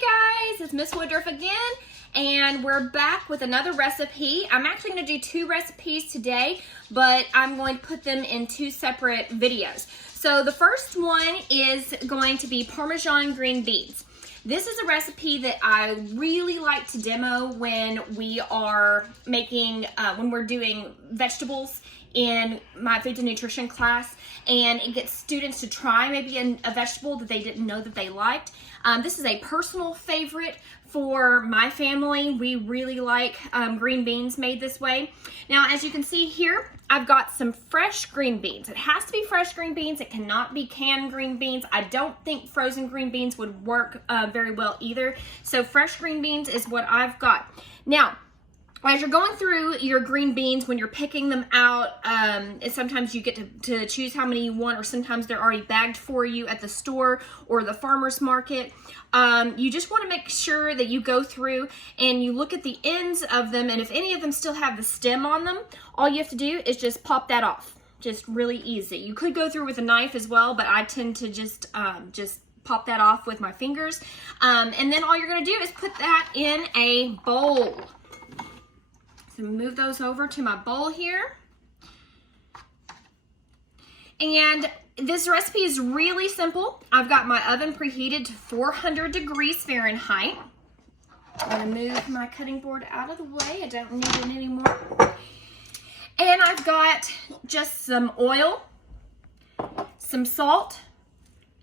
guys, it's Miss Woodruff again, and we're back with another recipe. I'm actually going to do two recipes today, but I'm going to put them in two separate videos. So the first one is going to be Parmesan green beans. This is a recipe that I really like to demo when we are making, when we're doing vegetables in my food and nutrition class, and it gets students to try maybe a vegetable that they didn't know that they liked. This is a personal favorite for my family. We really like green beans made this way. Now, as you can see here, I've got some fresh green beans. It has to be fresh green beans. It cannot be canned green beans. I don't think frozen green beans would work very well either. So fresh green beans is what I've got. Now, as you're going through your green beans, when you're picking them out, sometimes you get to choose how many you want, or sometimes they're already bagged for you at the store or the farmer's market. You just want to make sure that you go through and you look at the ends of them, and if any of them still have the stem on them, all you have to do is just pop that off. Just really easy. You could go through with a knife as well, but I tend to just pop that off with my fingers. And then all you're going to do is put that in a bowl. So move those over to my bowl here. And this recipe is really simple. I've got my oven preheated to 400 degrees Fahrenheit. I'm going to move my cutting board out of the way. I don't need it anymore. And I've got just some oil, some salt,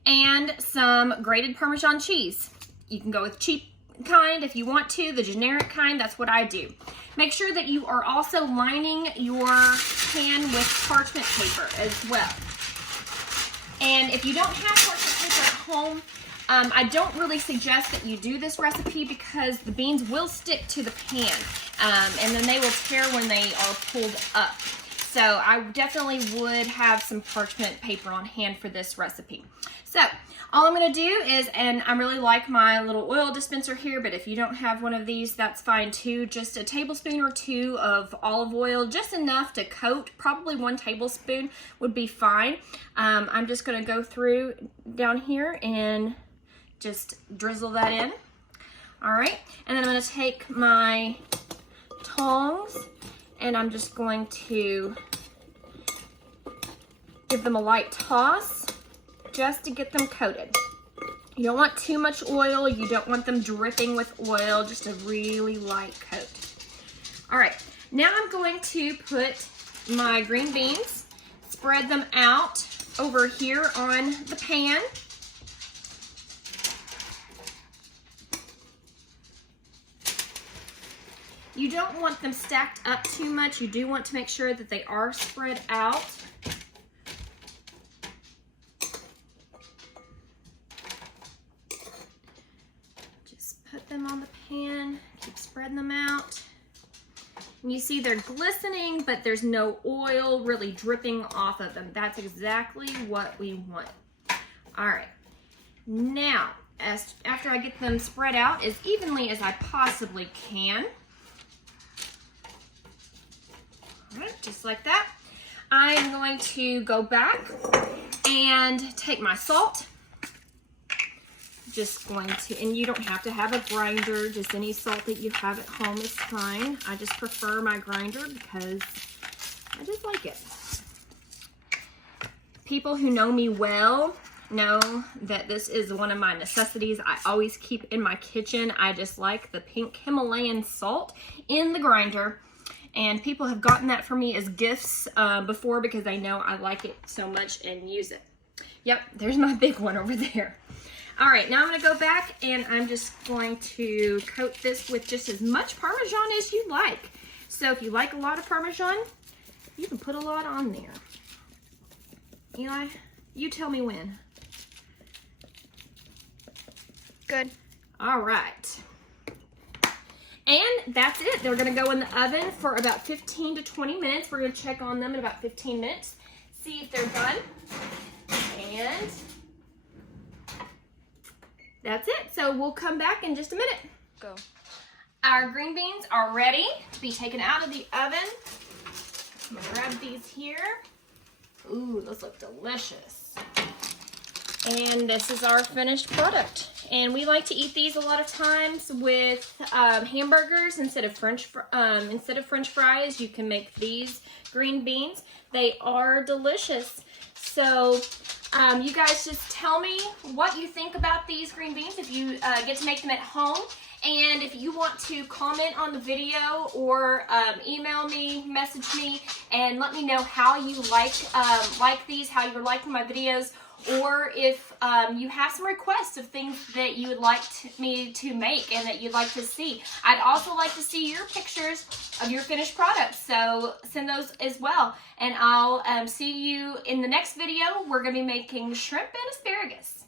and some grated Parmesan cheese. You can go with cheap kind if you want to, the generic kind, that's what I do. Make sure that you are also lining your pan with parchment paper as well. And if you don't have parchment paper at home, I don't really suggest that you do this recipe because the beans will stick to the pan and then they will tear when they are pulled up. So I definitely would have some parchment paper on hand for this recipe. So all I'm going to do is, and I really like my little oil dispenser here, but if you don't have one of these, that's fine too. Just a tablespoon or two of olive oil, just enough to coat. Probably 1 tablespoon would be fine. I'm just going to go through down here and just drizzle that in. All right, and then I'm going to take my tongs and I'm just going to give them a light toss just to get them coated. You don't want too much oil. You don't want them dripping with oil, just a really light coat. All right, now I'm going to put my green beans, spread them out over here on the pan. You don't want them stacked up too much. You do want to make sure that they are spread out. Just put them on the pan, keep spreading them out. And you see they're glistening, but there's no oil really dripping off of them. That's exactly what we want. All right, now, after I get them spread out as evenly as I possibly can, just like that, I'm going to go back and take my salt. Just going to, and you don't have to have a grinder, just any salt that you have at home is fine. I just prefer my grinder because I just like it. People who know me well know that this is one of my necessities. I always keep in my kitchen. I just like the pink Himalayan salt in the grinder. And people have gotten that for me as gifts before because they know I like it so much and use it. Yep, there's my big one over there. All right, now I'm gonna go back and I'm just going to coat this with just as much Parmesan as you like. So if you like a lot of Parmesan, you can put a lot on there. Eli, you tell me when. Good. All right. And that's it. They're gonna go in the oven for about 15 to 20 minutes. We're gonna check on them in about 15 minutes, see if they're done. And that's it. So we'll come back in just a minute. Go. Our green beans are ready to be taken out of the oven. I'm gonna grab these here. Ooh, those look delicious. And this is our finished product. and we like to eat these a lot of times with hamburgers instead of French fries. You can make these green beans. They are delicious. So you guys just tell me what you think about these green beans if you get to make them at home. And if you want to comment on the video or email me, message me, and let me know how you like these, how you're liking my videos, or if you have some requests of things that you would like me to make and that you'd like to see. I'd also like to see your pictures of your finished products, so send those as well. And I'll see you in the next video. We're going to be making shrimp and asparagus.